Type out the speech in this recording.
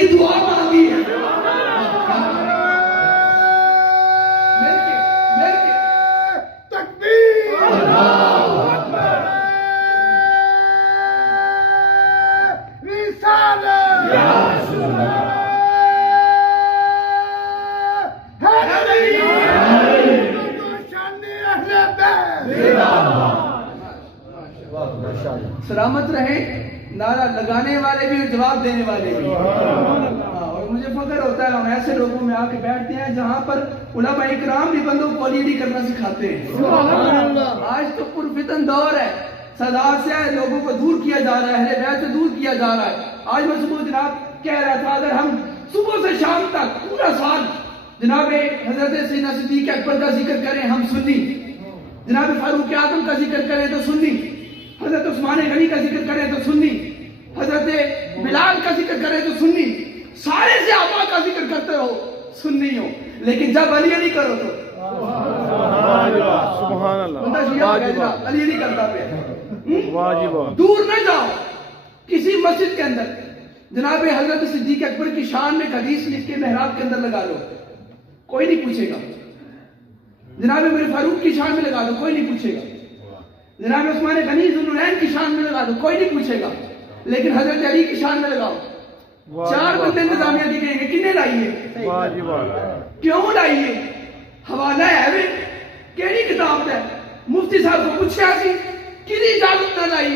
کی دعا مانگی ہے. سلامت رہے نعرہ لگانے والے بھی اور جواب دینے والے بھی. اور مجھے فخر ہوتا ہے ہم ایسے لوگوں میں آ کے بیٹھتے ہیں جہاں پر علماء اکرام بھی بندوں کو لیڈی کرنا سکھاتے ہیں. آج تو پرفتن دور ہے، سزا سے لوگوں کو دور کیا جا رہا ہے، اہل بیت سے دور کیا جا رہا ہے. آج میں صبح جناب کہہ رہا تھا اگر ہم صبح سے شام تک پورا سال جناب حضرت سیدنا صدیق اکبر کا ذکر کریں ہم سنی، جناب فاروق اعظم کا ذکر کریں تو سنی، حضرت عثمان غنی کا ذکر کریں تو سنی، حضرت بلال کا ذکر کریں تو سنی، سارے صحابہ کا ذکر کرتے ہو سنی ہو، لیکن جب علی علی کرو تو سبحان اللہ علی علی کرتا پہ. دور نہ جاؤ کسی مسجد کے اندر جناب حضرت صدیق اکبر کی شان میں حدیث لکھ کے محراب کے اندر لگا لو، کوئی نہیں پوچھے گا. جناب میرے فاروق کی شان میں لگا دو، کوئی نہیں پوچھے گا. جناب عثمان غنی ذوالنورین کی شان میں لگا دو، کوئی نہیں پوچھے گا. لیکن حضرت علی کی شان میں لگاؤ، 4 بندے انتظامیہ دی گئے ہیں، کنے لائیے؟ کیوں لائیے؟ حوالہ ہے کیڑی کتاب ہے؟ مفتی صاحب کو پوچھا سی کدی اجازت نہ لائی.